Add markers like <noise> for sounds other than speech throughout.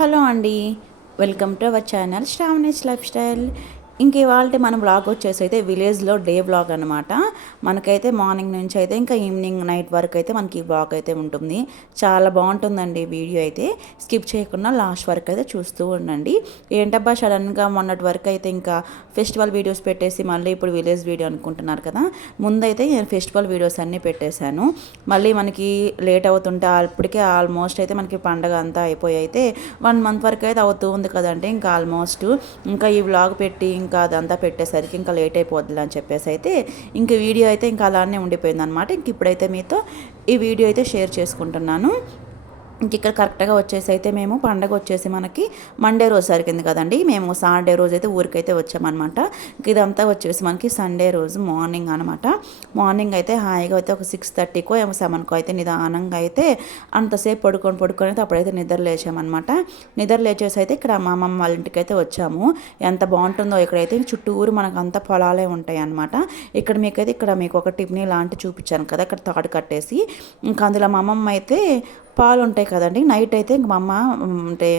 Hello అండి. Welcome to our channel Sravani's life style. ఇంక ఇవాళ మన బ్లాగ్ వచ్చేసి అయితే విలేజ్లో డే బ్లాగ్ అనమాట మనకైతే మార్నింగ్ నుంచి అయితే ఇంకా ఈవినింగ్ నైట్ వరకు అయితే మనకి ఈ బ్లాగ్ అయితే ఉంటుంది. చాలా బాగుంటుందండి వీడియో అయితే. స్కిప్ చేయకుండా లాస్ట్ వరకు అయితే చూస్తూ ఉండండి. ఏంటబ్బా సడన్గా మొన్నటి వరకు అయితే ఇంకా ఫెస్టివల్ వీడియోస్ పెట్టేసి మళ్ళీ ఇప్పుడు విలేజ్ వీడియో అనుకుంటున్నారు కదా? ముందైతే నేను ఫెస్టివల్ వీడియోస్ అన్నీ పెట్టేశాను. మళ్ళీ మనకి లేట్ అవుతుంటే అప్పటికే ఆల్మోస్ట్ అయితే మనకి పండగ అంతా అయిపోయి అయితే వన్ మంత్ వరకు అయితే అవుతూ ఉంది కదంటే ఇంకా ఆల్మోస్ట్ ఇంకా ఈ వ్లాగ్ పెట్టి ఇంకా అదంతా పెట్టేసరికి ఇంకా లేట్ అయిపోద్ది అని చెప్పేసి అయితే ఇంక వీడియో అయితే ఇంకా అలానే ఉండిపోయింది అనమాట ఇంక ఇప్పుడైతే మీతో ఈ వీడియో అయితే షేర్ చేసుకుంటున్నాను. ఇంక ఇక్కడ కరెక్ట్గా వచ్చేసి అయితే మేము పండగ వచ్చేసి మనకి మండే రోజు సరికింది కదండి. మేము సాటర్డే రోజు అయితే ఊరికైతే వచ్చామన్నమాట. ఇదంతా వచ్చేసి మనకి సండే రోజు మార్నింగ్ అనమాట మార్నింగ్ అయితే హాయిగా అయితే ఒక సిక్స్ థర్టీకో ఏమో సెవెన్కో అయితే నిదానంగా అయితే అంతసేపు పడుకొని పడుకొని అయితే అప్పుడైతే నిద్ర లేచామన్నమాట. నిద్ర లేచేసి అయితే ఇక్కడ మా అమ్మమ్మ వాళ్ళ ఇంటికి అయితే వచ్చాము. ఎంత బాగుంటుందో ఇక్కడైతే చుట్టూరు మనకు అంత పొలాలే ఉంటాయి అనమాట ఇక్కడ మీకైతే ఇక్కడ మీకు ఒక టిఫినీ లాంటి చూపించాను కదా ఇక్కడ తాడు కట్టేసి. ఇంకా అందులో మా అమ్మమ్మ అయితే పాలు ఉంటాయి కదండి. నైట్ అయితే ఇంక మా అమ్మ అంటే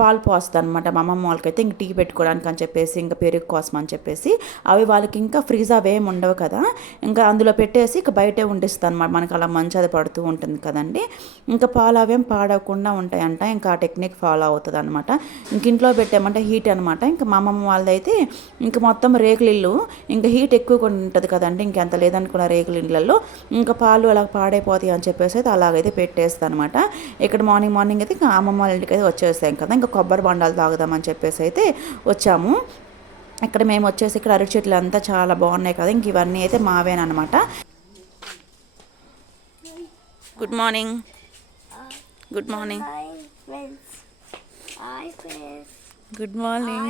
పాలు పోస్తుంది అనమాట మా అమ్మమ్మ వాళ్ళకైతే ఇంక టీ పెట్టుకోవడానికి అని చెప్పేసి ఇంకా పెరుగు కోసం అని చెప్పేసి అవి వాళ్ళకి ఇంకా ఫ్రీజ్ అవేమి ఉండవు కదా. ఇంకా అందులో పెట్టేసి ఇక బయటే ఉండిస్తాను అనమాట మనకి అలా మంచి అది పడుతూ ఉంటుంది కదండి. ఇంకా పాలు అవేం పాడవకుండా ఉంటాయంట. ఇంకా ఆ టెక్నిక్ ఫాలో అవుతుంది అనమాట ఇంక ఇంట్లో పెట్టామంటే హీట్ అనమాట ఇంకా మా అమ్మమ్మ వాళ్ళదైతే ఇంకా మొత్తం రేకులు ఇల్లు ఇంకా హీట్ ఎక్కువ ఉంటుంది కదండి. ఇంకెంత లేదనుకున్న రేకుల ఇళ్ళల్లో ఇంకా పాలు అలా పాడైపోతాయి అని చెప్పేసి అయితే అలాగైతే పెట్టేస్తాను అనమాట ఇక్కడ మార్నింగ్ మార్నింగ్ అయితే ఇంకా అమ్మమ్మ వాళ్ళ ఇంటికి అయితే వచ్చేస్తాం కదా. ఇంకా కొబ్బరి బొండాలు తాగుదామని చెప్పేసి అయితే వచ్చాము. ఇక్కడ మేము వచ్చేసి ఇక్కడ అరటి చెట్లు అంతా చాలా బాగున్నాయి కదా ఇంక ఇవన్నీ అయితే మావేనమాట good morning good morning. Good morning.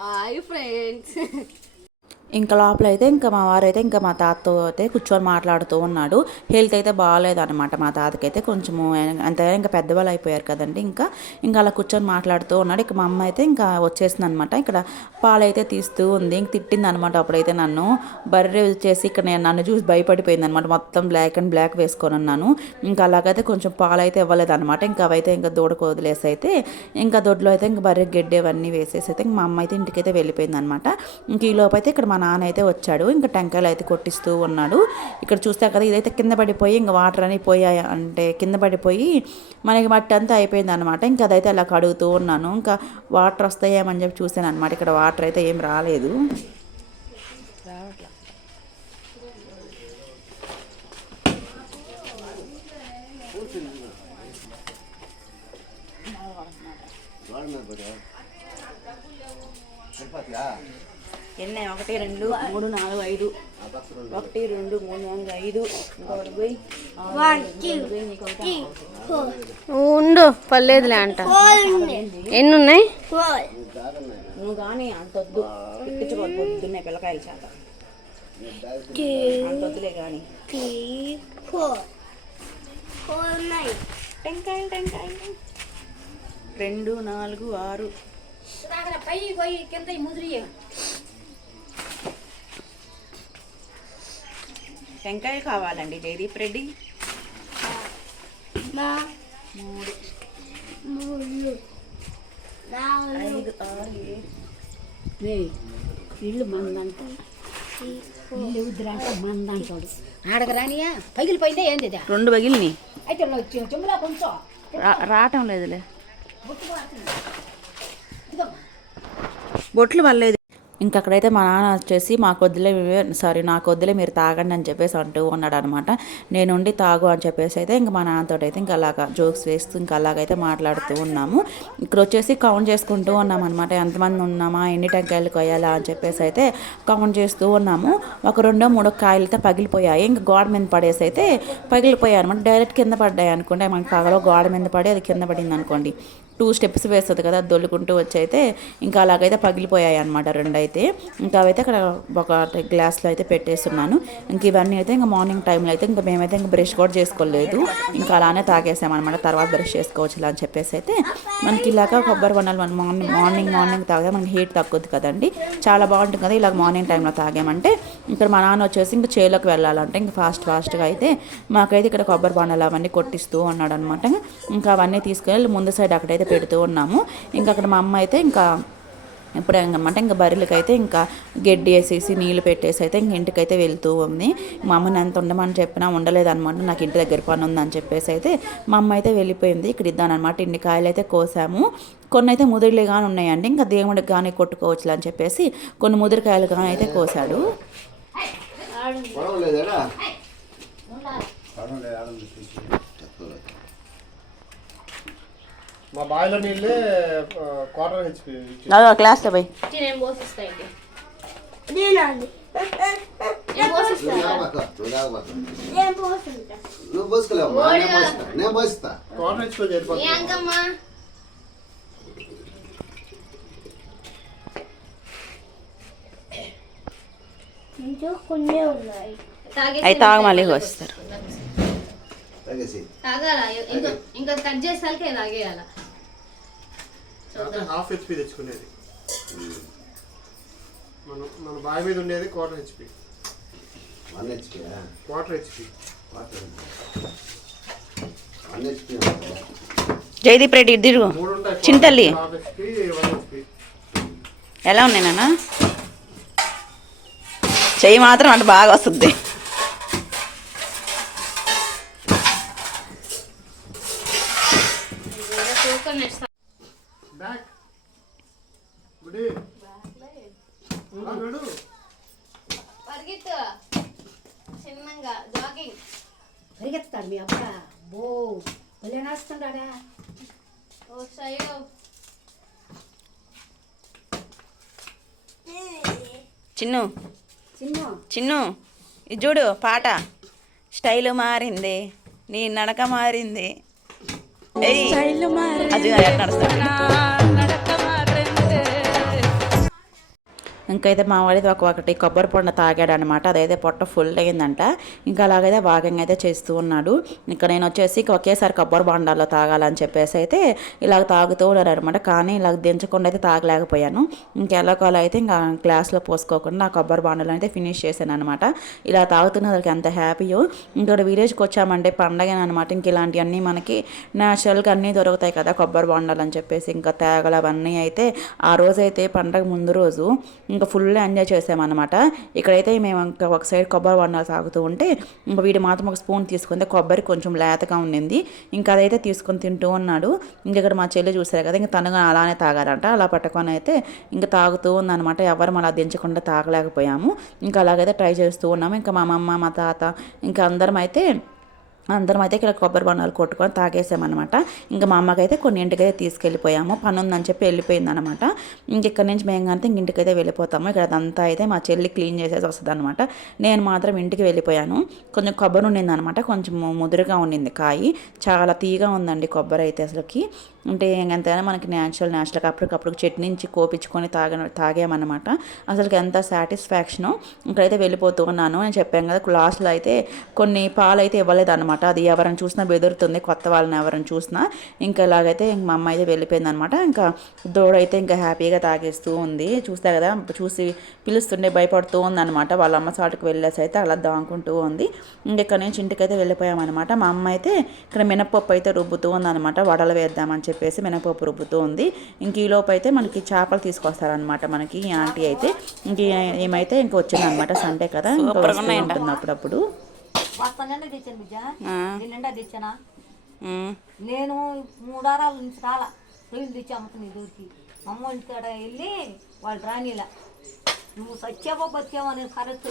Hi friends ఇంకా లోపల అయితే ఇంకా మా వారు అయితే ఇంకా మా తాతతో అయితే కూర్చొని మాట్లాడుతూ ఉన్నాడు. హెల్త్ అయితే బాగాలేదన్నమాట మా తాతకైతే కొంచెము అంతే ఇంకా పెద్దవాళ్ళు అయిపోయారు కదండి ఇంకా. ఇంకా అలా కూర్చొని మాట్లాడుతూ ఉన్నాడు. ఇక మా అమ్మ అయితే ఇంకా వచ్చేసింది అనమాట ఇక్కడ పాలైతే తీస్తూ ఉంది. ఇంక తిట్టింది అనమాట అప్పుడైతే నన్ను. బర్రె చేసి ఇక్కడ నేను నన్ను చూసి భయపడిపోయింది అనమాట మొత్తం బ్లాక్ అండ్ బ్లాక్ వేసుకొని ఉన్నాను. ఇంకా అలాగైతే కొంచెం పాలైతే ఇవ్వలేదు అనమాట ఇంకా అవైతే ఇంకా దూడకు వదిలేసి అయితే ఇంకా దొడ్లో అయితే ఇంకా బర్రె గడ్డి వేసేసి అయితే ఇంక మా అమ్మ అయితే ఇంటికైతే వెళ్ళిపోయింది అనమాట ఇంక ఈ లోపైతే ఇక్కడ మన నాన్న అయితే వచ్చాడు. ఇంకా టెంకాయలు అయితే కొట్టిస్తూ ఉన్నాడు. ఇక్కడ చూస్తే కదా ఇదైతే కింద పడిపోయి ఇంకా వాటర్ అని పోయాయి. అంటే కింద పడిపోయి మనకి మట్టి అంతా అయిపోయింది అనమాట ఇంకా అదైతే అలా కడుగుతూ ఉన్నాను. ఇంకా వాటర్ వస్తాయేమని చెప్పి చూశాను అనమాట ఇక్కడ వాటర్ అయితే ఏం రాలేదు. ఎన్ని? ఒకటి రెండు మూడు నాలుగు ఐదు. ఒకటి రెండు మూడు నాలుగు ఐదు. ఇంకొకటి పోయి. ఉండు పర్లేదులే అంట. ఎన్ని ఉన్నాయి. నువ్వు కానీ అంత వద్దు. ఎక్కించుకోవద్దు పొద్దున్నే పిల్లకాయలు చేత. అంత వద్దులే కానీ. టెంకాయలు టెంకాయలు. రెండు నాలుగు ఆరు. టెంకాయలు కావాలండి జయదీప్ రెడ్డి మా మూడు. మూడు. నాలుగు. ఐదు ఆరు ఏడు. ఇల్లు మందంట. ఇల్లు మందంటాడు. ఆడగరానియా పగిలిపోయిందే ఏంది ఇది? రెండు పగిలిని అయితే కొంచెం. రావటం లేదులే. బొట్లు పర్లేదు ఇంక అక్కడైతే మా నాన్న వచ్చేసి మాకు వద్దులే సారీ నాకు వద్దులే మీరు తాగండి అని చెప్పేసి అంటూ ఉన్నాడు అనమాట నేనుండి తాగు అని చెప్పేసి అయితే ఇంకా మా నాన్నతో అయితే ఇంకా అలాగా జోక్స్ వేస్తూ ఇంకా అలాగైతే మాట్లాడుతూ ఉన్నాము. ఇక్కడ వచ్చేసి కౌంట్ చేసుకుంటూ ఉన్నాం అనమాట ఎంతమంది ఉన్నామా? ఎన్ని టెంకాయలు కొయ్యాలా? అని చెప్పేసి అయితే కౌంట్ చేస్తూ ఉన్నాము. ఒక రెండో మూడో కాయలు అయితే పగిలిపోయాయి. ఇంకా గోడ మీద పడేసి అయితే పగిలిపోయాయి అనమాట. డైరెక్ట్ కింద పడ్డాయి అనుకోండి. మనకి పగలో గోడ మీద పడి అది కింద పడింది అనుకోండి టూ స్టెప్స్ వేస్తుంది కదా దొల్లుకుంటూ వచ్చి అయితే ఇంకా అలాగైతే పగిలిపోయాయి అనమాట రెండు అయితే ఇంకా అవైతే అక్కడ ఒక గ్లాస్లో అయితే పెట్టేస్తున్నాను. ఇంక ఇవన్నీ అయితే ఇంకా మార్నింగ్ టైంలో అయితే ఇంకా మేమైతే ఇంకా బ్రష్ కూడా చేసుకోలేదు. ఇంకా అలానే తాగేసామన్నమాట తర్వాత బ్రష్ చేసుకోవచ్చు ఇలా అని చెప్పేసి అయితే మనకి ఇలాగ కొబ్బరి బొండాలు మనం మార్నింగ్ మార్నింగ్ మార్నింగ్ తాగితే మనకి హీట్ తగ్గుద్ది కదండి. చాలా బాగుంటుంది కదా ఇలాగ మార్నింగ్ టైంలో తాగామంటే. ఇక్కడ మా నాన్న వచ్చేసి ఇంకా చేలోకి వెళ్ళాలంటే. ఇంకా ఫాస్ట్ ఫాస్ట్గా అయితే మాకైతే ఇక్కడ కొబ్బరి బొండాలు అవన్నీ కొట్టిస్తూ ఉన్నాడు అనమాట ఇంకా అవన్నీ తీసుకెళ్ళి ముందు సైడ్ అక్కడైతే పెడుతూ ఉన్నాము. ఇంకా అక్కడ మా అమ్మ అయితే ఇంకా ఇప్పుడు అనమాట ఇంకా బర్రెలకి అయితే ఇంకా గడ్డి వేసేసి నీళ్ళు పెట్టేసి అయితే ఇంక ఇంటికైతే వెళ్తూ ఉంది. మా అమ్మని ఎంత ఉండమని చెప్పినా ఉండలేదన్నమాట. నాకు ఇంటి దగ్గర పని ఉందని చెప్పేసి అయితే మా అమ్మ అయితే వెళ్ళిపోయింది. ఇక్కడ ఇద్దానమాట ఇన్ని కాయలు అయితే కోసాము. కొన్ని అయితే ముదిరిలే కానీ ఉన్నాయండి. ఇంకా దేవుడికి కానీ కొట్టుకోవచ్చు అని చెప్పేసి కొన్ని ముదిరికాయలు కానీ అయితే కోసాడు. మా బావిలో నీళ్ళే క్వార్టర్ హెచ్పి క్లాస్లో పోయి. నేను పోసిస్తా అయితే నువ్వు పోసుకోలేవు? నేను పోస్తా క్వార్టర్ హెచ్పి చేరిపోతుంది ఏ అంకమ్మా? ఇంకా కొన్ని ఉన్నాయి. తాగేసి అయితే తాగు మళ్ళీ వస్తారు తగ్గేసి తాగాల? ఇంకా ఇంకా కట్ చేసాకే తాగేయాల? హాఫ్ హెచ్పి తెచ్చుకునేది. మన మన బావి మీద ఉండేది quarter HP one HP quarter HP one HP Jaydeep Reddy ఇద్దరు చింతల్లి. ఎలా ఉన్నాయి నాన్న? చెయ్యి మాత్రం అంటే బాగా వస్తుంది. పరిగెత్తాడు మీ అబ్బా. బో భలే నాస్తుండాడా ఓ సైడ్ చిన్ను. చిన్న. చిన్ను ఇది చూడు పాట. స్టైల్ మారింది నీ నడక మారింది. అది ఎట్లా ఇంకైతే మా వాడిది ఒక ఒకటి కొబ్బరి పొండ తాగాడు అనమాట అదైతే పొట్ట ఫుల్ అయిందంట ఇంకా అలాగైతే భాగంగా అయితే చేస్తూ ఉన్నాడు. ఇంకా నేను వచ్చేసి ఒకేసారి కొబ్బరి బొండాల్లో తాగాలని చెప్పేసి అయితే ఇలాగ తాగుతూ ఉన్నాను అనమాట కానీ ఇలాగ దించకుండా అయితే తాగలేకపోయాను. ఇంకెలాగోలా అయితే ఇంకా గ్లాస్లో పోసుకోకుండా నా కొబ్బరి బొండాలు అయితే ఫినిష్ చేశాను అనమాట ఇలా తాగుతున్న వాళ్ళకి ఎంత హ్యాపీయో. ఇంకా విలేజ్కి వచ్చామంటే పండగనమాట ఇంక ఇలాంటివన్నీ మనకి న్యాచురల్గా అన్నీ దొరుకుతాయి కదా కొబ్బరి బొండాలు అని చెప్పేసి. ఇంకా తేగలు అవన్నీ అయితే ఆ రోజైతే పండగ ముందు రోజు. ఇంకా ఫుల్ ఎంజాయ్ చేసామన్నమాట. ఇక్కడైతే మేము ఇంకా ఒక సైడ్ కొబ్బరి వండాలు తాగుతూ ఉంటే ఇంకా వీడు మాత్రం ఒక స్పూన్ తీసుకుంటే కొబ్బరి కొంచెం లేతగా ఉండింది. ఇంకా అదైతే తీసుకొని తింటూ ఉన్నాడు. ఇంకా ఇక్కడ మా చెల్లి చూసారు కదా ఇంకా తనగా అలానే తాగారంట. అలా పట్టుకొని అయితే ఇంకా తాగుతూ ఉందన్నమాట. ఎవరు అలా దించకుండా తాగలేకపోయాము. ఇంకా అలాగైతే ట్రై చేస్తూ ఉన్నాము. ఇంకా మా అమ్మమ్మ మా తాత ఇంకా అందరం అయితే అందరం అయితే ఇక్కడ కొబ్బరి బొండాలు కొట్టుకొని తాగేసామన్నమాట. ఇంకా మా అమ్మకైతే కొన్ని ఇంటికైతే తీసుకెళ్ళిపోయాము. పని ఉందని చెప్పి వెళ్ళిపోయిందనమాట ఇంక ఇక్కడ నుంచి మేము కనుక ఇంక ఇంటికైతే వెళ్ళిపోతాము. ఇక్కడ అదంతా అయితే మా చెల్లి క్లీన్ చేసేసి వస్తుంది అనమాట నేను మాత్రం ఇంటికి వెళ్ళిపోయాను. కొంచెం కొబ్బరి ఉండింది అనమాట కొంచెం ముదురుగా ఉండింది కాయి. చాలా తీగా ఉందండి కొబ్బరి అయితే అసలుకి. అంటే ఎంతైనా మనకి న్యాచురల్ న్యాచురల్గా అప్పటికప్పుడు చట్నీ నుంచి కోపించుకొని తాగ తాగామన్నమాట. అసలుకి ఎంత సాటిస్ఫాక్షను ఇక్కడైతే వెళ్ళిపోతూ ఉన్నాను నేను చెప్పాను కదా. లాస్ట్లో అయితే కొన్ని పాలు అయితే ఇవ్వలేదు అనమాట అది ఎవరైనా చూసినా బెదురుతుంది కొత్త వాళ్ళని ఎవరైనా చూసినా. ఇంకా ఇలాగైతే ఇంక మా అమ్మ అయితే వెళ్ళిపోయింది అనమాట ఇంకా దూడైతే ఇంకా హ్యాపీగా తాగేస్తూ ఉంది. చూస్తే కదా చూసి పిలుస్తుండే భయపడుతూ ఉందన్నమాట. వాళ్ళ అమ్మ చాటుకు వెళ్ళేసి అయితే అలా దాంకుంటూ ఉంది. ఇంకా ఇక్కడ నుంచి ఇంటికైతే వెళ్ళిపోయామన్నమాట. మా అమ్మ అయితే ఇక్కడ మినపప్పు అయితే రుబ్బుతూ ఉందన్నమాట. వడలు వేద్దామని చెప్పేసి మినపప్పు రుబ్బుతూ ఉంది ఇంక ఈ లోపు అయితే మనకి చేపలు తీసుకొస్తారనమాట మనకి ఈ ఆంటీ అయితే. ఇంక ఏమైతే ఇంక వచ్చిందనమాట సండే కదా ఇంకా వస్తూ ఉంటుంది అప్పుడప్పుడు. నేను మూడారాల నుంచి రాలా. రొయ్యలు తెచ్చి అమ్ముతుంది దూరికి అమ్మ వాళ్ళ కాడ వెళ్ళి వాళ్ళు రానిలా. నువ్వు సత్యావో బతికావో నేను కరెక్ట్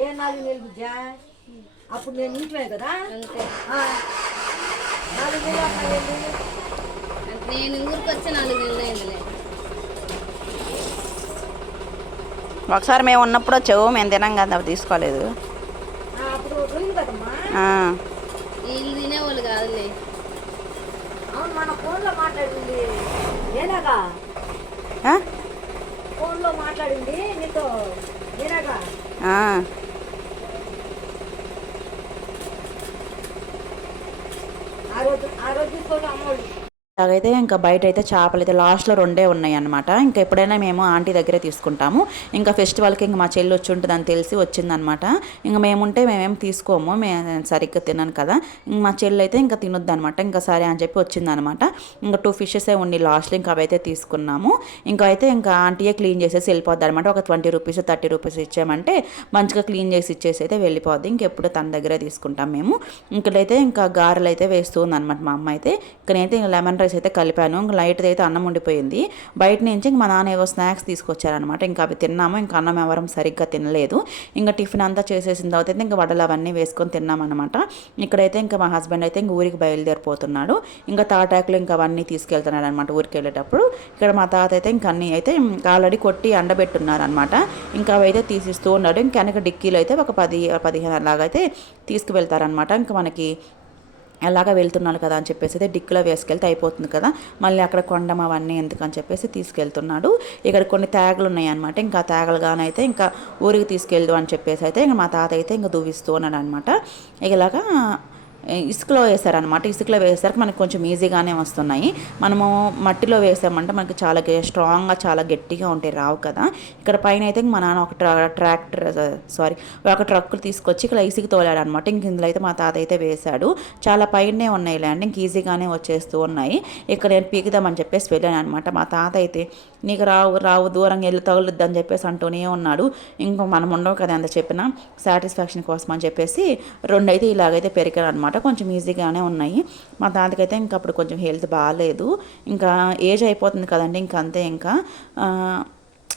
ఏ నాలుగు నెలలు అప్పుడు నేను ఇంటివే కదా? అంతే. నాలుగు నేను ఊరికి వచ్చి నాలుగు నెలలు ఒకసారి మేము ఉన్నప్పుడు వచ్చావు మేము తినాం కదా అవి తీసుకోలేదు. వీళ్ళు తినేవాళ్ళు కాదులే. అవును మన ఫోన్లో మాట్లాడింది ఏనాగా? ఫోన్లో మాట్లాడింది నీతో ఏనాగా? ఆ. ఆ అలాగైతే ఇంకా బయట అయితే చేపలు అయితే లాస్ట్లో రెండే ఉన్నాయి అనమాట ఇంకా ఎప్పుడైనా మేము ఆంటీ దగ్గరే తీసుకుంటాము. ఇంకా ఫెస్టివల్కి ఇంకా మా చెల్లి వచ్చి ఉంటుందని తెలిసి వచ్చిందనమాట ఇంకా మేముంటే మేమేం తీసుకోము. మేము సరిగ్గా తిన్నాను కదా. ఇంకా మా చెల్లి అయితే ఇంకా తినొద్దు అనమాట ఇంకా సరే అని చెప్పి వచ్చిందనమాట ఇంకా టూ ఫిషెసే ఉండి లాస్ట్లో. ఇంకా అవైతే తీసుకున్నాము. ఇంకా అయితే ఇంకా ఆంటీయే క్లీన్ చేసేసి వెళ్ళిపోద్ది అనమాట ఒక ట్వంటీ రూపీస్ థర్టీ రూపీస్ ఇచ్చామంటే మంచిగా క్లీన్ చేసి ఇచ్చేసి అయితే వెళ్ళిపోద్ది. ఇంకెప్పుడు తన దగ్గరే తీసుకుంటాం మేము. ఇక్కడైతే ఇంకా గారెలు అయితే వేస్తూ ఉందన్నమాట మా అమ్మ అయితే. ఇక్కడ ఇంకా లెమన్ రైస్ అయితే కలిపాను. ఇంకా లైట్ అయితే అన్నం ఉండిపోయింది. బయట నుంచి ఇంక మా నాన్న ఏవో స్నాక్స్ తీసుకొచ్చారనమాట ఇంకా అవి తిన్నాము. ఇంకా అన్నం ఎవరం సరిగ్గా తినలేదు. ఇంకా టిఫిన్ అంతా చేసేసిన తర్వాత అయితే ఇంకా వడలు అవన్నీ వేసుకొని తిన్నామన్నమాట. ఇక్కడైతే ఇంకా మా హస్బెండ్ అయితే ఇంక ఊరికి బయలుదేరిపోతున్నాడు. ఇంకా తాటాకులు ఇంకా అవన్నీ తీసుకెళ్తున్నాడు అనమాట ఊరికి వెళ్ళేటప్పుడు. ఇక్కడ మా తాత అయితే ఇంకా అన్నీ అయితే ఆల్రెడీ కొట్టి ఎండబెట్టున్నారు అనమాట ఇంకా అవి అయితే తీసిస్తూ ఉన్నాడు. ఇంకా వెనక డిక్కీలు అయితే ఒక పది పదిహేను అలాగైతే తీసుకువెళ్తారనమాట ఇంకా మనకి ఎలాగ వెళ్తున్నాను కదా అని చెప్పేసి అయితే డిక్కులో వేసుకెళ్తే అయిపోతుంది కదా. మళ్ళీ అక్కడ కొండం అవన్నీ ఎందుకని చెప్పేసి తీసుకెళ్తున్నాడు. ఇక్కడ కొన్ని తేగలు ఉన్నాయి ఇంకా ఇంకా తేగలుగానైతే ఇంకా ఊరికి తీసుకెళ్దు అని చెప్పేసి అయితే ఇంకా మా తాత అయితే ఇంకా దువ్విస్తూ ఉన్నాడు అనమాట ఇలాగా ఇసుకలో వేసారనమాట ఇసుకలో వేసేసరికి మనకి కొంచెం ఈజీగానే వస్తున్నాయి. మనము మట్టిలో వేసామంటే మనకి చాలా గె- స్ట్రాంగ్గా చాలా గట్టిగా ఉంటాయి రావు కదా. ఇక్కడ పైన అయితే మా నాన్న ఒక ట్రా ట్రాక్టర్ సారీ ఒక ట్రక్ తీసుకొచ్చి ఇక్కడ ఇసుక తోలాడు అనమాట ఇంక ఇందులో అయితే మా తాత అయితే వేశాడు. చాలా పైనే ఉన్నాయి ల్యాండ్ ఇంక ఈజీగానే వచ్చేస్తూ ఉన్నాయి. ఇక్కడ నేను పీకుదామని చెప్పేసి వెళ్ళాను అనమాట మా తాత అయితే నీకు రావు రావు దూరంగా వెళ్ళి తగులుద్ది అని చెప్పేసి అంటూనే ఉన్నాడు. ఇంకో మనం ఉండవు కదా అంత చెప్పిన సాటిస్ఫాక్షన్ కోసం అని చెప్పేసి రెండైతే ఇలాగైతే పెరిగాను అనమాట కొంచెం ఈజీగానే ఉన్నాయి. మా తాతకైతే ఇంకా అప్పుడు కొంచెం హెల్త్ బాగాలేదు ఇంకా ఏజ్ అయిపోతుంది కదండి ఇంకా అంతే ఇంకా.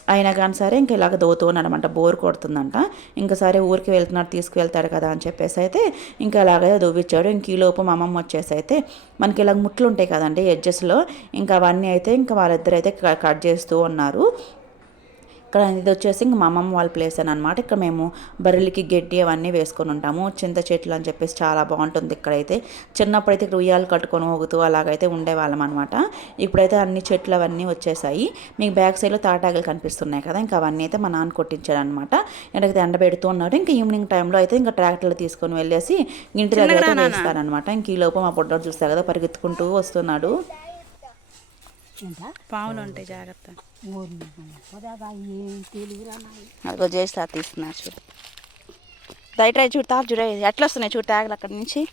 అయినా కానీ సరే ఇంకా ఇలాగ దోతున్నాడనమాట బోర్ కొడుతుందంట. ఇంకా సరే ఊరికి వెళ్తున్నాడు తీసుకువెళ్తాడు కదా అని చెప్పేసి అయితే ఇంకా అలాగే దూవిచ్చాడు ఇంక ఈ లోపు మా అమ్మమ్మ వచ్చేసి అయితే మనకి ఇలా ముట్లు ఉంటాయి కదండి ఎడ్జెస్లో. ఇంకా అవన్నీ అయితే ఇంకా వాళ్ళిద్దరు అయితే క- కట్ చేస్తూ ఉన్నారు. ఇక్కడ ఇది వచ్చేసి ఇంక మా అమ్మమ్మ వాళ్ళ ప్లేస్ అని అనమాట ఇక్కడ మేము బర్రెలకి గడ్డి అవన్నీ వేసుకొని ఉంటాము. చింత చెట్లు అని చెప్పేసి చాలా బాగుంటుంది ఇక్కడైతే. చిన్నప్పుడైతే ఇక్కడ ఉయ్యాలు కట్టుకొని ఊగుతూ అలాగైతే ఉండేవాళ్ళం అనమాట ఇప్పుడైతే అన్ని చెట్లు అవన్నీ వచ్చేసాయి. మీకు బ్యాక్ సైడ్లో తాటాకులు కనిపిస్తున్నాయి కదా. ఇంకా అవన్నీ అయితే మా నాన్న కొట్టించాడు అనమాట ఎండకైతే ఎండబెడుతూ ఉన్నాడు. ఇంకా ఈవినింగ్ టైంలో అయితే ఇంకా ట్రాక్టర్లు తీసుకొని వెళ్ళేసి ఇంటి దగ్గర వేస్తారనమాట ఇంక ఈ లోపు మా పొడ్డోడు చూస్తారు కదా పరిగెత్తుకుంటూ వస్తున్నాడు. పావులు ఉంటాయి జాగ్రత్త. అదిగో చేసి తీస్తున్నారు చూడు. దయట చూడు తాపు చూడ ఎట్లా వస్తున్నాయి చూడు ట్యాగులు అక్కడి నుంచి?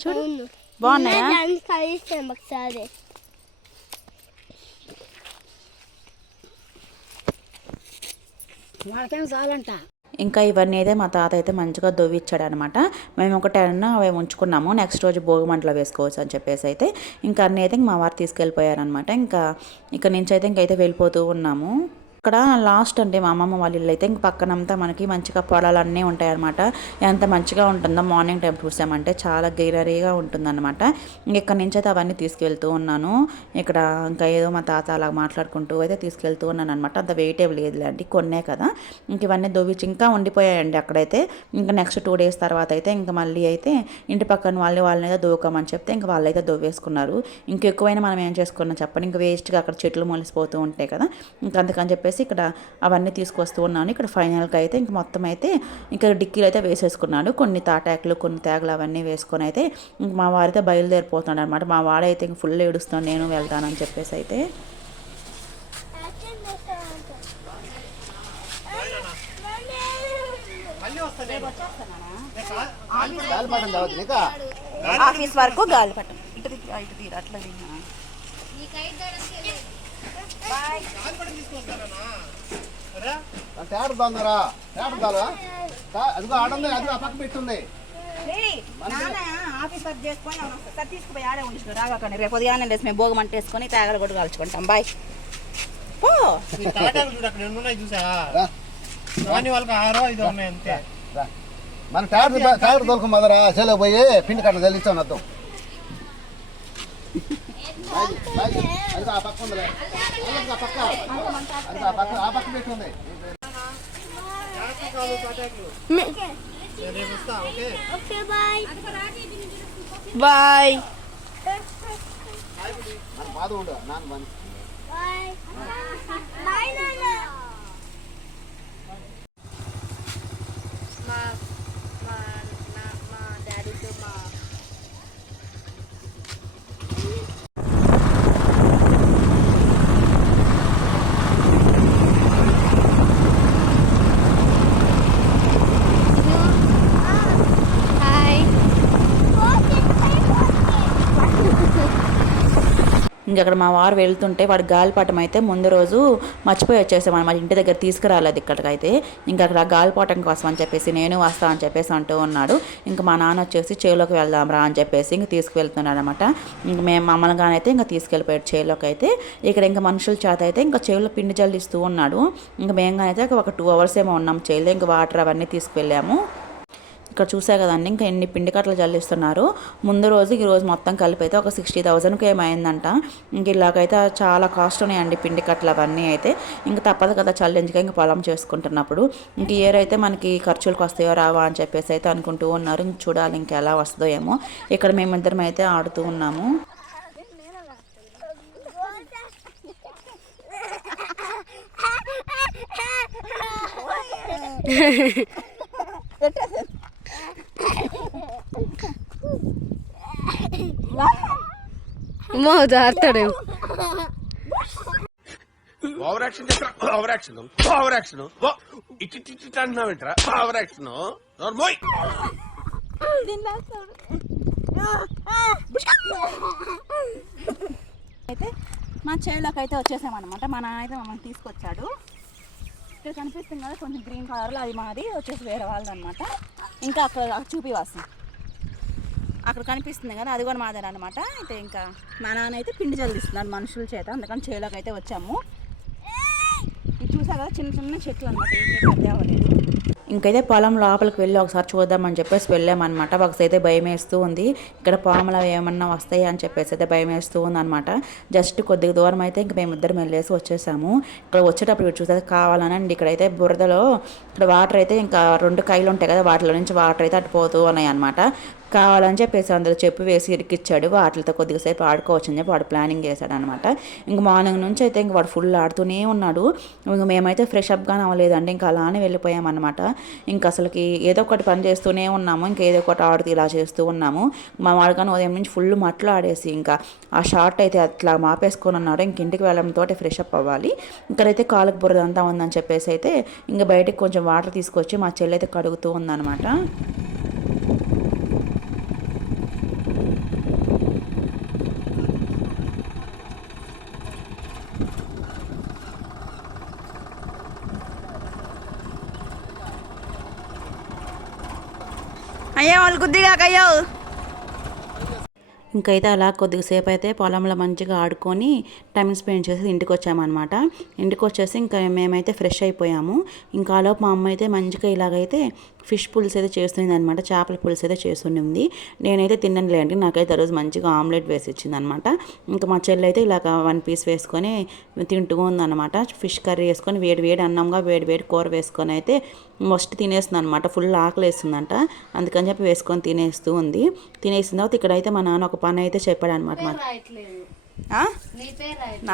చూడు. బాగున్నాయా? ఒకసారి. వాళ్ళకేం చాలంట? ఇంకా ఇవన్నీ అయితే మా తాత అయితే మంచిగా దొవ్విచ్చాడు అనమాట మేము ఒక టెన్ అవి ఉంచుకున్నాము. నెక్స్ట్ రోజు భోగిమంటలో వేసుకోవచ్చు అని చెప్పేసి అయితే ఇంకా అన్నీ అయితే మా వారు తీసుకెళ్ళిపోయారనమాట. ఇంకా ఇక్కడ నుంచి అయితే ఇంకైతే వెళ్ళిపోతూ ఉన్నాము. ఇక్కడ లాస్ట్ అంటే మా అమ్మమ్మ వాళ్ళ ఇల్లు అయితే. ఇంక పక్కనంతా మనకి మంచిగా పొలాలు అన్నీ ఉంటాయి అనమాట ఎంత మంచిగా ఉంటుందో మార్నింగ్ టైం చూసామంటే చాలా గ్రీనరీగా ఉంటుందన్నమాట. ఇక్కడ నుంచి అయితే అవన్నీ తీసుకెళ్తూ ఉన్నాను. ఇక్కడ ఇంకా ఏదో మా తాత అలా మాట్లాడుకుంటూ అయితే తీసుకెళ్తూ ఉన్నాను అనమాట అంత వెయిట్ ఏం లేదులేండి కొన్నే కదా. ఇంక ఇవన్నీ దొవ్వించి ఇంకా ఉండిపోయాయండి అక్కడైతే. ఇంకా నెక్స్ట్ టూ డేస్ తర్వాత అయితే ఇంకా మళ్ళీ అయితే ఇంటి పక్కన వాళ్ళు వాళ్ళని అయితే దొవ్వకమని చెప్తే ఇంకా వాళ్ళైతే దొవ్వేసుకున్నారు. ఇంకెక్కువైనా మనం ఏం చేసుకున్నాం చెప్పండి ఇంకా వేస్ట్గా అక్కడ చెట్లు మొలిసిపోతూ ఉంటాయి కదా. ఇంకా అందుకని చెప్పేసి ఇక్కడ అవన్నీ తీసుకొస్తూ ఉన్నాను. ఇక్కడ ఫైనల్గా అయితే ఇంక మొత్తం అయితే ఇంకా డిక్కీలు అయితే వేసేసుకున్నాడు. కొన్ని తాటాకులు కొన్ని తేగలు అవన్నీ వేసుకొని అయితే ఇంక మా వారైతే బయలుదేరిపోతున్నాడు అనమాట మా వాడైతే ఇంక ఫుల్ ఏడుస్తున్నాడు. నేను వెళ్తానని చెప్పేసి అయితే. ఆఫీస్ వరకు గాలిపటం ఇటు ఇటు అట్లా తిన్నా ఈ కైట్ దాడానికి తేడు దొంగరా తేడు దొంగరా అదిగో ఆడుంది అదిగో ఆ పక్క పెట్టుంది ఆఫీస్ వర్క్ చేసుకొని సార్ తీసుకుపోయి ఆడే ఉంచుకో రాగాకండి రేపు ఉదయాన్నే లేసి మేము వేసుకొని తేగలు కూడా కాల్చుకుంటాం బాయ్ చూసా మన ట్యాక్టర్ ట్యాక్టర్ దొరకం మదరా చెలో పోయి పిండి కట్ట తెలిస్తాం అర్థం అదిగో ఆ పక్క ఉందిలే అదిగో ఆ పక్క అదిగో ఆ పక్క ఆ పక్క పెట్టుంది నేను రేపు వస్తా ఓకే ఓకే బాయ్ బాధ ఉండు నాన్న బాయ్ బాయ్ నాన్న మా మా నా- మా డాడీతో మా ఇంకక్కడ మా వారు వెళ్తుంటే వాడు గాలిపటం అయితే ముందు రోజు మర్చిపోయి వచ్చేసాం అనమాట ఇంటి దగ్గర తీసుకురాలేదు ఇక్కడికైతే ఇంకా అక్కడ గాలిపటం కోసం అని చెప్పేసి నేను వస్తా అని చెప్పేసి అంటూ ఉన్నాడు. ఇంకా మా నాన్న వచ్చేసి చేలోకి వెళ్దాం రా అని చెప్పేసి ఇంక తీసుకువెళ్తున్నాడు అనమాట ఇంక మేము మమ్మల్ని అయితే ఇంకా తీసుకెళ్ళిపోయాడు చేలోకి అయితే. ఇక్కడ ఇంకా మనుషుల చేత అయితే ఇంకా చేలో పిండి జల్లిస్తూ ఉన్నాడు. ఇంకా మేము అయితే ఒక టూ అవర్స్ ఏమో ఉన్నాం చేలో. ఇంకా వాటర్ అవన్నీ తీసుకువెళ్ళాము. ఇక్కడ చూసా కదండి ఇంకా ఎన్ని పిండి కట్టలు జల్లిస్తున్నారు. ముందు రోజు ఈ రోజు మొత్తం కలిపి అయితే ఒక సిక్స్టీ థౌజండ్కి ఏమైందంట. ఇంక ఇలాగైతే చాలా కాస్ట్ ఉన్నాయండి పిండి కట్టలు అవన్నీ అయితే. ఇంకా తప్పదు కదా చల్లించగా ఇంకా పొలం చేసుకుంటున్నప్పుడు. ఇంక ఇయర్ అయితే మనకి ఖర్చులకు వస్తాయో రావా అని చెప్పేసి అయితే అనుకుంటూ ఉన్నారు. ఇంక చూడాలి ఇంకా ఎలా వస్తుందో ఏమో. ఇక్కడ మేమిద్దరం అయితే ఆడుతూ ఉన్నాము. <laughs> అమ్మో జారుతాడేమో ఓవర్ యాక్షన్ చేస్తా ఓవర్ యాక్షన్ ఓవర్ యాక్షన్ ఇటు ఇటు ఇటు అంటున్నావేంట్రా? ఓవర్ యాక్షన్ నోర్మోయ్ అయితే మా చేలోకి అయితే వచ్చేసామన్నమాట. మా నాన్న అయితే మమ్మల్ని తీసుకొచ్చాడు. ఇక్కడ కనిపిస్తుంది కదా కొంచెం గ్రీన్ కలర్లో అది మాది వచ్చేసి వేరే వాళ్ళది అనమాట ఇంకా అక్కడ చూపి వాసం అక్కడ కనిపిస్తుంది కదా అది కూడా మాదే అనమాట అయితే ఇంకా మా నాన్న అయితే పిండి చల్లిస్తున్నాడు మనుషుల చేత అందుకని చేలోకి అయితే వచ్చాము. ఇది చూసా కదా చిన్న చిన్న చెట్లు అనమాట ఏం ఇంకైతే పొలం లోపలికి వెళ్ళి ఒకసారి చూద్దామని చెప్పేసి వెళ్ళామన్నమాట. ఒకసారి అయితే భయం వేస్తూ ఉంది. ఇక్కడ పాములు అవి ఏమన్నా వస్తాయి అని చెప్పేసి అయితే భయం వేస్తూ ఉందన్నమాట. జస్ట్ కొద్దిగా దూరం అయితే ఇంక మేమిద్దరం వెళ్ళేసి వచ్చేసాము. ఇక్కడ వచ్చేటప్పుడు చూసేది కావాలని కావాలనండి ఇక్కడైతే బురదలో ఇక్కడ వాటర్ అయితే ఇంకా రెండు కాయలు ఉంటాయి కదా వాటిలో నుంచి వాటర్ అయితే అటు పోతూ ఉన్నాయి అనమాట కావాలని చెప్పేసి అందులో చెప్పు వేసి ఇరికిచ్చాడు. వాటితో కొద్దిగా సేపు ఆడుకోవచ్చు అని చెప్పి వాడు ప్లానింగ్ చేశాడు అనమాట ఇంక మార్నింగ్ నుంచి అయితే ఇంక వాడు ఫుల్ ఆడుతూనే ఉన్నాడు. ఇంక మేమైతే ఫ్రెష్ అప్గానే అవ్వలేదండి. ఇంకా అలానే వెళ్ళిపోయామన్నమాట. ఇంకా అసలుకి ఏదో ఒకటి పని చేస్తూనే ఉన్నాము. ఇంకా ఏదో ఒకటి ఆడుతూ ఇలా చేస్తూ ఉన్నాము. మా వాడుకొని ఉదయం నుంచి ఫుల్ మట్లు ఆడేసి ఇంకా ఆ షార్ట్ అయితే అట్లా మాపేసుకొని ఉన్నాడు. ఇంక ఇంటికి వెళ్ళడంతో ఫ్రెష్ అప్ అవ్వాలి. ఇక్కడైతే కాలుకు బురద అంతా ఉందని చెప్పేసి అయితే ఇంకా బయటకు కొంచెం వాటర్ తీసుకొచ్చి మా చెల్లి అయితే కడుగుతూ ఉందన్నమాట. అయ్యా వాళ్ళు కొద్దిగా అయ్యో. ఇంకైతే అలా కొద్దిసేపు అయితే పొలంలో మంచిగా ఆడుకొని టైం స్పెండ్ చేసి ఇంటికి వచ్చామన్నమాట ఇంటికి వచ్చేసి ఇంకా మేమైతే ఫ్రెష్ అయిపోయాము. ఇంకా ఆలోపు మా అమ్మ అయితే మంచిగా ఇలాగైతే ఫిష్ పులుసు అయితే చేస్తుంది అనమాట చేపల పులుసు అయితే చేస్తుండింది నేనైతే తిన్నాను లేండి నాకైతే రోజు మంచిగా ఆమ్లెట్ వేసి ఇచ్చింది అనమాట ఇంకా మా చెల్లి అయితే ఇలాగ వన్ పీస్ వేసుకొని తింటూ ఉందన్నమాట ఫిష్ కర్రీ వేసుకొని వేడి వేడి అన్నంగా వేడి వేడి కూర వేసుకొని అయితే మస్ట్ తినేస్తుంది అనమాట ఫుల్ ఆకలి వేస్తుందంట. అందుకని చెప్పి వేసుకొని తినేస్తూ ఉంది. తినేసిన తర్వాత ఇక్కడైతే మా నాన్న ఒక పని అయితే చెప్పాడు అనమాట నీ పేరు రాయట్లేదు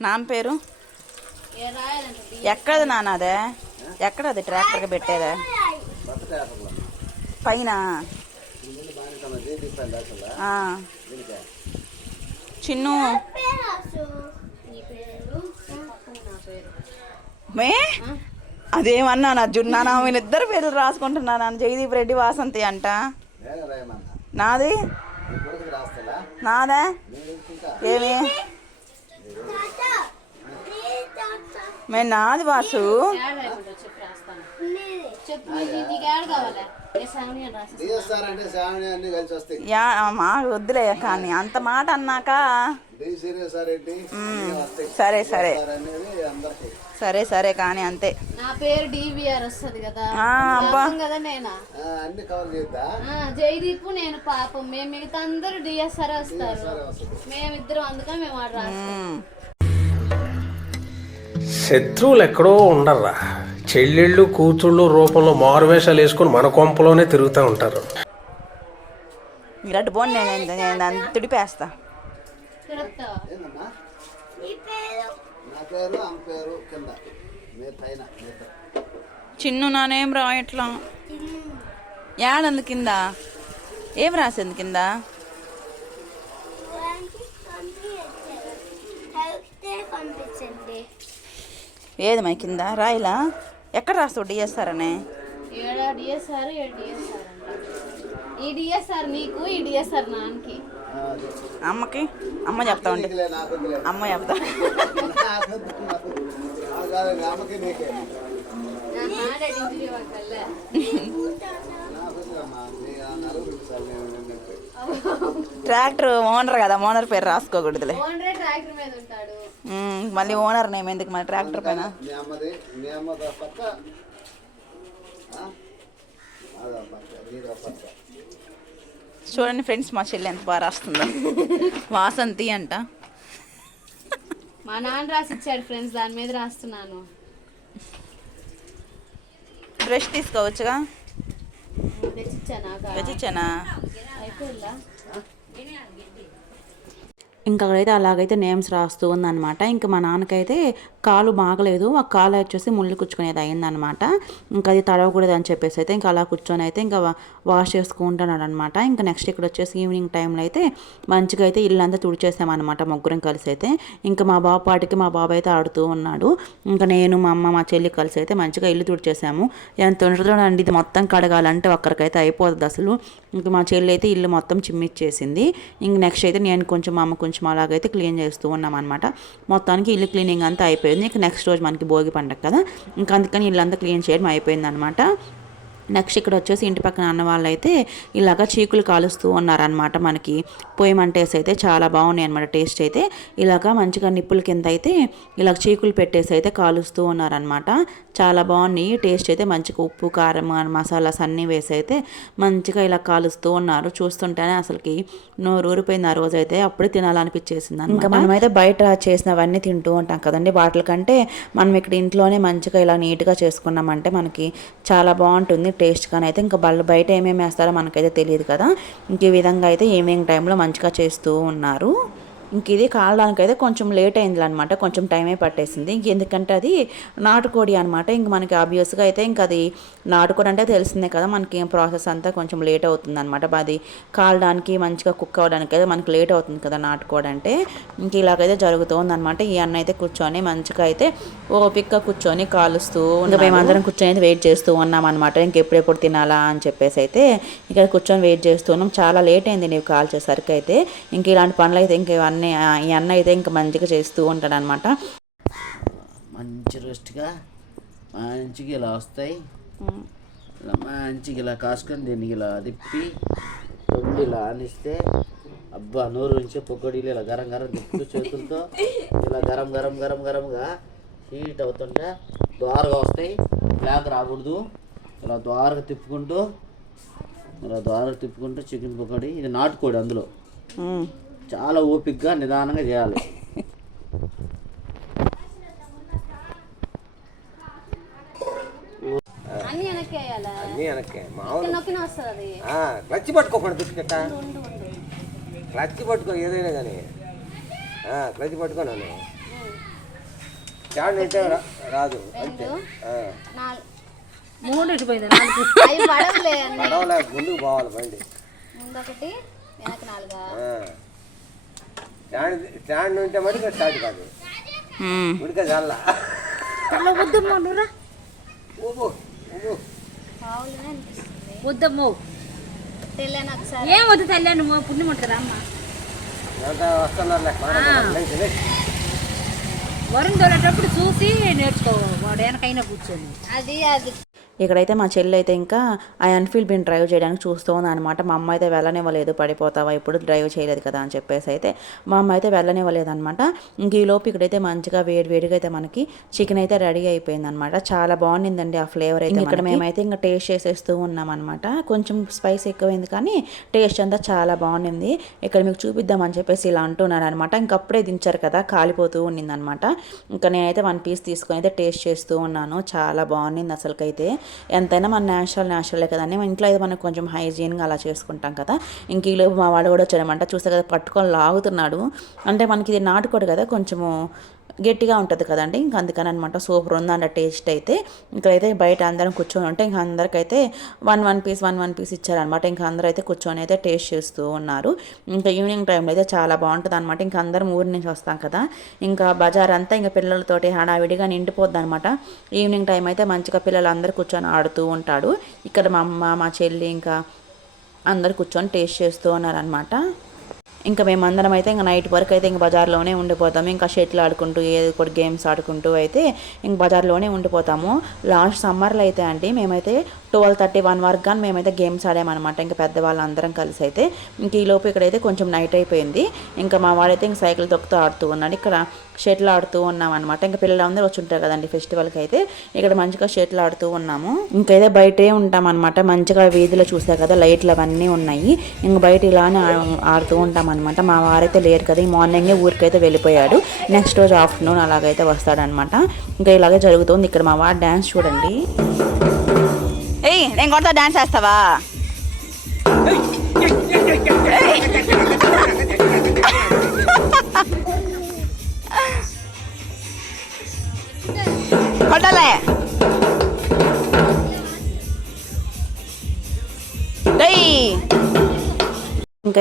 నా పేరేం? ఎక్కడది నాన్న అదే ఎక్కడది ట్రాక్టర్కి పెట్టేదా? పైన. చిన్ను. మే? అదేమన్నా నా జున్నానా వీళ్ళిద్దరు పేర్లు రాసుకుంటున్నాను జయదీప్ రెడ్డి వాసంతి అంట. నాది నాదా ఏమి మే నాది? వాసు యాడ్ రాయకుండా చెప్పు రాస్తాను చెప్పు నీకు నీకు యాడ్ కావాలా ఏ సాంగ్ నేను రాసి డిఎస్ఆర్ అంటే శ్రావణి అన్ని కలిసి వస్తాయి. యా మా వద్దులే కానీ అంత మాట అన్నాక సార్ సరే సరే సార్ కానీ అంతే. పేరు డివిఆర్ వస్తుంది కదా. అర్థం కదా నేనా? అన్ని కవర్ చేద్దా? ఆ, జయదీప్ నేను పాపం. మేము మిగతా అందరూ డిఎస్ఆర్ వస్తారు. మేమిద్దరం అందుకని మేము ఆడ. శత్రువులు ఎక్కడో ఉండర్రా. చెల్లెళ్ళు కూతుళ్ళు రూపంలో మారువేషాలు వేసుకొని మన కొంపలోనే తిరుగుతూ ఉంటారు. ఇలాంటి పోనీ నేను నేను దాన్ని తుడిపేస్తా. పేరు? నా పేరు కింద. చిన్ను నానేం రా ఇట్లా ఏడంది కింద ఏం రాసింది కింద? ఏది మా కింద? రాయిలా? ఎక్కడ రాస్తావు డిఎస్ఆర్ అని? ఈ డిఎస్ఆర్ నీకు ఈ డిఎస్ఆర్ నాన్నకి. అమ్మకి? అమ్మ చెప్తా ఉండి. అమ్మ చెప్తా. ట్రాక్టర్ ఓనర్ కదా ఓనర్ పేరు రాసుకోకూడదులే. ఓనరే ట్రాక్టర్ మీద ఉంటాడు. ఉమ్, మళ్ళీ ఓనర్ నేమ్ ఎందుకు మన ట్రాక్టర్ పైన? చూడండి ఫ్రెండ్స్ మా చెల్లి ఎంత బాగా రాస్తుందో. వాసంతి అంట. మా నాన్న రాసి ఇచ్చాడు ఫ్రెండ్స్ దాని మీద రాస్తున్నాను. బ్రష్ తీసుకోవచ్చుగా? తెచ్చిచ్చాను? ఇంకా అక్కడైతే అలాగైతే నేమ్స్ రాస్తూ ఉందన్నమాట. ఇంకా మా నాన్నకైతే కాలు బాగలేదు. ఆ కాలు వచ్చేసి ముళ్ళు కుచ్చుకునేది అయిందనమాట ఇంకా అది తడవకూడదు అని చెప్పేసి అయితే ఇంకా అలా కూర్చొని అయితే ఇంకా వాష్ చేసుకుంటున్నాడు అనమాట ఇంకా నెక్స్ట్ ఇక్కడ వచ్చేసి ఈవినింగ్ టైంలో అయితే మంచిగా అయితే ఇల్లంతా తుడిచేసామన్నమాట ముగ్గురం కలిసి అయితే. ఇంకా మా బాబు పాటికి మా బాబు అయితే ఆడుతూ ఉన్నాడు. ఇంకా నేను మా అమ్మ మా చెల్లి కలిసి అయితే మంచిగా ఇల్లు తుడిచేసాము. ఎంత ఉంటుందో అండి ఇది మొత్తం కడగాలంటే ఒక్కరికైతే అయిపోతుంది అసలు. ఇంకా మా చెల్లి అయితే ఇల్లు మొత్తం చిమ్మిచ్చేసింది. ఇంక నెక్స్ట్ అయితే నేను కొంచెం మా అమ్మ కొంచెం అలాగైతే క్లీన్ చేస్తూ ఉన్నాం అనమాట మొత్తానికి ఇల్లు క్లీనింగ్ అంతా అయిపోయింది. ఇంకా నెక్స్ట్ రోజు మనకి భోగి పండగ కదా. ఇంకా అందుకని ఇల్లంతా క్లీన్ చేయడం అయిపోయింది అనమాట నెక్స్ట్ ఇక్కడ వచ్చేసి ఇంటి పక్కన అన్న వాళ్ళైతే అయితే ఇలాగ చీకులు కాలుస్తూ ఉన్నారనమాట మనకి. పొయ్యి మంటేసి అయితే చాలా బాగున్నాయి అనమాట టేస్ట్ అయితే. ఇలాగ మంచిగా నిప్పుల కింద అయితే ఇలాగ చీకులు పెట్టేసి అయితే కాలుస్తూ ఉన్నారనమాట చాలా బాగున్నాయి. టేస్ట్ అయితే మంచిగా ఉప్పు కారం మసాలాస్ అన్నీ వేసి అయితే మంచిగా ఇలా కాలుస్తూ ఉన్నారు. చూస్తుంటేనే అసలుకి నోరు ఊరిపోయింది ఆ రోజు అయితే. అప్పుడే తినాలనిపించేసింది ఇంకా మనమైతే బయట చేసినవన్నీ తింటూ ఉంటాం కదండి. వాటి కంటే మనం ఇక్కడ ఇంట్లోనే మంచిగా ఇలా నీట్గా చేసుకున్నామంటే మనకి చాలా బాగుంటుంది. టేస్ట్ కానీ అయితే ఇంకా వాళ్ళు బయట ఏమేమి వేస్తారో మనకైతే తెలియదు కదా. ఇంక ఈ విధంగా అయితే ఈవినింగ్ టైంలో మంచిగా చేస్తూ ఉన్నారు. ఇంక ఇది కాలడానికి అయితే కొంచెం లేట్ అయింది అనమాట కొంచెం టైమే పట్టేసింది. ఇంక ఎందుకంటే అది నాటుకోడి అనమాట ఇంక మనకి ఆబ్వియస్గా అయితే ఇంక అది నాటుకోడి అంటే తెలిసిందే కదా మనకి ప్రాసెస్ అంతా కొంచెం లేట్ అవుతుంది అనమాట అది కాలడానికి మంచిగా కుక్ అవ్వడానికి అయితే మనకి లేట్ అవుతుంది కదా నాటుకోడి అంటే. ఇంక ఇలాగైతే జరుగుతుంది అనమాట ఈ అన్న అయితే కూర్చొని మంచిగా అయితే ఓపిక్గా కూర్చొని కాలుస్తూ ఇంకా మేమందరం కూర్చొని అయితే వెయిట్ చేస్తూ ఉన్నాం అనమాట ఇంకెప్పుడెప్పుడు తినాలా అని చెప్పేసి అయితే ఇక్కడ కూర్చొని వెయిట్ చేస్తున్నాం చాలా లేట్ అయింది నీవు కాల్ చేసరికి అయితే. ఇంక ఇలాంటి పనులు అయితే ఇంక ఆ, ఈ అన్న అయితే ఇంకా మంచిగా చేస్తూ ఉంటాడు అనమాట మంచి రోస్ట్గా మంచిగా ఇలా వస్తాయి. ఇలా మంచిగా ఇలా కాసుకొని దీనికి ఇలా తిప్పి తొండి ఇలా ఆనిస్తే అబ్బా నోరు నుంచి పొక్కడీలు ఇలా గరం గరం తిప్పుతూ చేతులతో ఇలా గరం గరం గరం గరంగా హీట్ అవుతుంటే ద్వారగా వస్తాయి. బ్లాక్ రాకూడదు. ఇలా ద్వారగా తిప్పుకుంటూ ఇలా ద్వారగా తిప్పుకుంటూ చికెన్ పొక్కడి ఇది నాటుకోడి అందులో. చాలా ఓపికగా నిదానంగా చేయాలి. క్లచ్ పట్టుకోకుండా దుష్కట్ట క్లచ్ పట్టుకో ఏదైనా కానీ. క్లచ్ పట్టుకోనాను చాడు అంటే రాదు. అంతే. మూడు ఇటుపోయింది పడవలే ముందుకు పోవాలి బండి. ముందొకటి వెనక నాలుగా. ఆ. స్టాండ్ స్టాండ్ ఉంటే మటుకు స్టార్ట్ కాదు. ఉడిక చల్ల. వద్దమ్మా ఏం వద్దు తల్లి నువ్వు పుణ్యం ఉంటుందా అమ్మ. వరుణ్ తోలేటప్పుడు చూసి నేర్చుకో వాడు వెనకైనా కూర్చొని. అది అది. ఇక్కడైతే మా చెల్లి అయితే ఇంకా ఆ ఎన్ఫీల్డ్ బిన్ డ్రైవ్ చేయడానికి చూస్తూ ఉంది అనమాట మా అమ్మ అయితే వెళ్ళనివ్వలేదు పడిపోతావా? ఇప్పుడు డ్రైవ్ చేయలేదు కదా? అని చెప్పేసి అయితే మా అమ్మ అయితే వెళ్ళనివ్వలేదు అనమాట ఇంక ఈ లోపు ఇక్కడైతే మంచిగా వేడి వేడిగా అయితే మనకి చికెన్ అయితే రెడీ అయిపోయింది అనమాట చాలా బాగుండిందండి ఆ ఫ్లేవర్ అయితే ఇక్కడ మేమైతే ఇంకా టేస్ట్ చేసేస్తూ ఉన్నాం అనమాట కొంచెం స్పైస్ ఎక్కువైంది కానీ టేస్ట్ అంతా చాలా బాగుండింది. ఇక్కడ మీకు చూపిద్దామని చెప్పేసి ఇలా అంటున్నాడు అనమాట ఇంకప్పుడే దించారు కదా కాలిపోతూ ఉండింది అనమాట ఇంకా నేనైతే వన్ పీస్ తీసుకొని అయితే టేస్ట్ చేస్తూ ఉన్నాను. చాలా బాగుండింది అసలుకైతే. ఎంతైనా మన నేచురల్ న్యాచురలే కదండి మన ఇంట్లో అయితే మనకు కొంచెం హైజీన్గా అలా చేసుకుంటాం కదా. ఇంక ఈ లోపు మా వాడు కూడా వచ్చాడనమాట చూస్తే కదా పట్టుకొని లాగుతున్నాడు. అంటే మనకి ఇది నాటుకోడు కదా కొంచెము గట్టిగా ఉంటుంది కదండి. ఇంకా అందుకని అనమాట సూపర్ ఉందన్న టేస్ట్ అయితే ఇంకైతే బయట అందరం కూర్చొని ఉంటే ఇంకా అందరికైతే one one piece one one piece ఇచ్చారనమాట ఇంకా అందరూ అయితే కూర్చొని అయితే టేస్ట్ చేస్తూ ఉన్నారు. ఇంకా ఈవినింగ్ టైంలో అయితే చాలా బాగుంటుంది అనమాట ఇంకా అందరం ఊరి నుంచి వస్తాం కదా. ఇంకా బజార్ అంతా ఇంకా పిల్లలతోటి హడావిడిగా నిండిపోద్ది అనమాట ఈవినింగ్ టైం అయితే మంచిగా పిల్లలు అందరూ కూర్చొని ఆడుతూ ఉంటాడు ఇక్కడ మా అమ్మ మా చెల్లి ఇంకా అందరు కూర్చొని టేస్ట్ చేస్తూ ఉన్నారనమాట ఇంకా మేమందరం అయితే ఇంకా నైట్ వరకు అయితే ఇంకా బజార్లోనే ఉండిపోతాము. ఇంకా షెటిల్ ఆడుకుంటూ ఏదో ఒకటి గేమ్స్ ఆడుకుంటూ అయితే ఇంక బజార్లోనే ఉండిపోతాము. లాస్ట్ సమ్మర్లో అయితే అండి మేమైతే ట్వెల్వ్ థర్టీ వన్ వరకు కానీ మేమైతే గేమ్స్ ఆడామన్నమాట. ఇంకా పెద్దవాళ్ళందరం కలిసి అయితే ఇంక ఈలోపు ఇక్కడైతే కొంచెం నైట్ అయిపోయింది. ఇంకా మా వాడైతే ఇంక సైకిల్ తొక్కుతూ ఆడుతూ ఉన్నాడు. ఇక్కడ షటిల్ ఆడుతూ ఉన్నాం అనమాట ఇంకా పిల్లలందరూ వచ్చి ఉంటారు కదండి ఫెస్టివల్కి అయితే ఇక్కడ మంచిగా షటిల్ ఆడుతూ ఉన్నాము. ఇంకైతే బయటే ఉంటాం అనమాట మంచిగా వీధిలో చూసా కదా లైట్లు అవన్నీ ఉన్నాయి. ఇంక బయట ఇలానే ఆడుతూ ఉంటాం అనమాట మా వారైతే లేరు కదా ఈ మార్నింగే ఊరికైతే వెళ్ళిపోయాడు. నెక్స్ట్ రోజు ఆఫ్టర్నూన్ అలాగైతే వస్తాడనమాట ఇంకా ఇలాగే జరుగుతుంది. ఇక్కడ మా వాడు డ్యాన్స్ చూడండి. ఏయ్ నేను కొడతా డాన్స్ చేస్తావా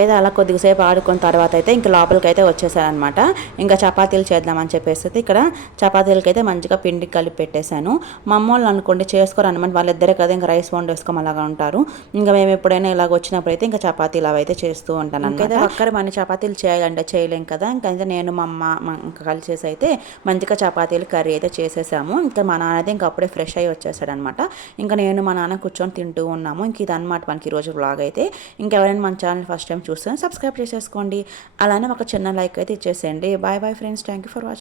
అయితే అలా కొద్దిసేపు ఆడుకున్న తర్వాత అయితే ఇంకా లోపలికి అయితే వచ్చేసానమాట ఇంకా చపాతీలు చేద్దామని చెప్పేసి ఇక్కడ చపాతీలకి అయితే మంచిగా పిండి కలిపి పెట్టేశాను. మా అమ్మ వాళ్ళు అనుకోండి చేసుకోరు అనమాట వాళ్ళిద్దరే కదా ఇంకా రైస్ వండి వేసుకోమని అలాగా ఉంటారు. ఇంకా మేము ఎప్పుడైనా ఇలాగ వచ్చినప్పుడు అయితే ఇంకా చపాతీలు అవైతే చేస్తూ ఉంటాను ఇంకా ఒక్కరు మన చపాతీలు చేయాలంటే చేయలేం కదా ఇంకా అయితే నేను మా అమ్మ ఇంకా కలిసేసి అయితే మంచిగా చపాతీలు కర్రీ అయితే చేసేసాము. ఇంకా మా నాన్న అయితే ఇంకా అప్పుడే ఫ్రెష్ అయ్యి వచ్చేసాడనమాట ఇంకా నేను మా నాన్న కూర్చొని తింటూ ఉన్నాము. ఇంక ఇదనమాట మనకి ఈరోజు బ్లాగ్ అయితే. ఇంకెవరైనా మన ఛానల్ ఫస్ట్ టైం చూస్తే సబ్స్క్రైబ్ చేసేసుకోండి. అలానే ఒక చిన్న లైక్ అయితే ఇచ్చేసేయండి. Bye bye friends thank you for watching